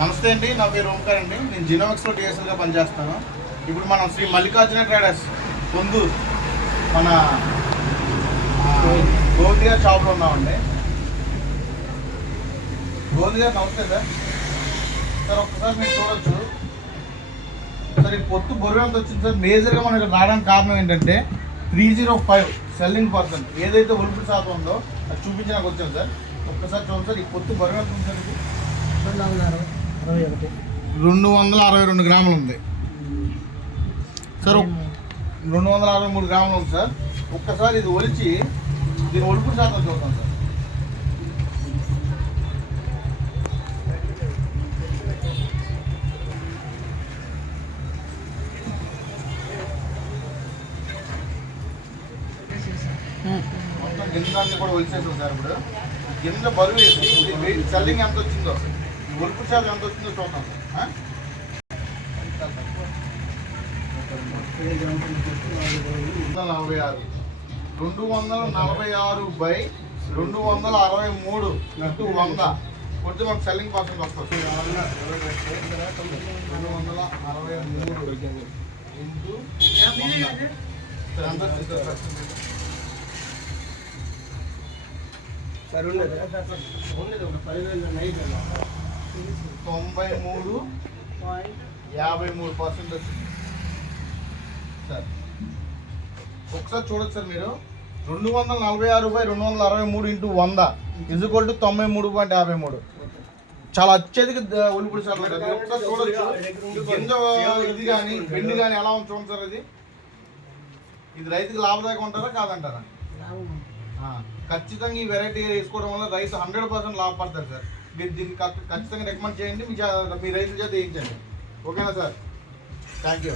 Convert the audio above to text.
నమస్తే అండి, నా పేరు ఓంకార్ అండి. నేను జినోమిక్స్లో టీఎస్ఎల్గా పనిచేస్తాను. ఇప్పుడు మనం శ్రీ మల్లికార్జున ట్రేడర్స్ పొందూరు మన గోవింద్ గారి షాప్లో ఉన్నామండి. గోవింద్ గారు నమస్తే సార్. సార్ ఒక్కసారి మీరు చూడొచ్చు సార్, ఈ పొత్తు బరువు ఎంత వచ్చింది సార్. మేజర్గా మనకి రావడానికి కారణం ఏంటంటే 305 సెల్లింగ్ పర్సెంట్ ఏదైతే ఒలుపుడు శాతం ఉందో అది చూపించడానికి వచ్చాను సార్. ఒక్కసారి చూడండి సార్, ఈ పొత్తు బరువు ఎంత ఉంది సార్. ఇది 262 గ్రాములు ఉంది సార్. 263 గ్రాములు ఉంది సార్. ఒక్కసారి ఇది ఒలిచి దీని ఒలుపుడు శాతం చూద్దాం సార్. మొత్తం గింజాన్ని కూడా ఒలిచేసాం సార్. ఇప్పుడు గింజ బరువు వేసి వెయిట్ సెల్లింగ్ ఎంత వచ్చిందో, ఒలుపు శాతం ఎంత వచ్చిందో చూద్దాం సార్. 246/263 ఇంటూ 100 కొద్ది మనకు సెల్లింగ్ పర్సెంట్ వస్తుంది. 263 ఇంటూ 93.53% వచ్చింది సార్. ఒకసారి చూడొచ్చు సార్ మీరు. 246/263 ఇంటూ 100 = 93.53. చాలా అత్యధిక ఒలిపుడు సార్. ఒకసారి చూడొచ్చు కింద ఇది కానీ బెండి కానీ ఎలా ఉంది చూడండి సార్. ఇది రైతుకి లాభదాయకం ఉంటారా కాదంటారా? ఖచ్చితంగా ఈ వెరైటీ వేసుకోవడం వల్ల రైతు 100% లాభపడతారు సార్. మీరు దీన్ని ఖచ్చితంగా రికమెండ్ చేయండి, మీ రైతుల చేత వేయించండి. ఓకేనా సార్? Thank you.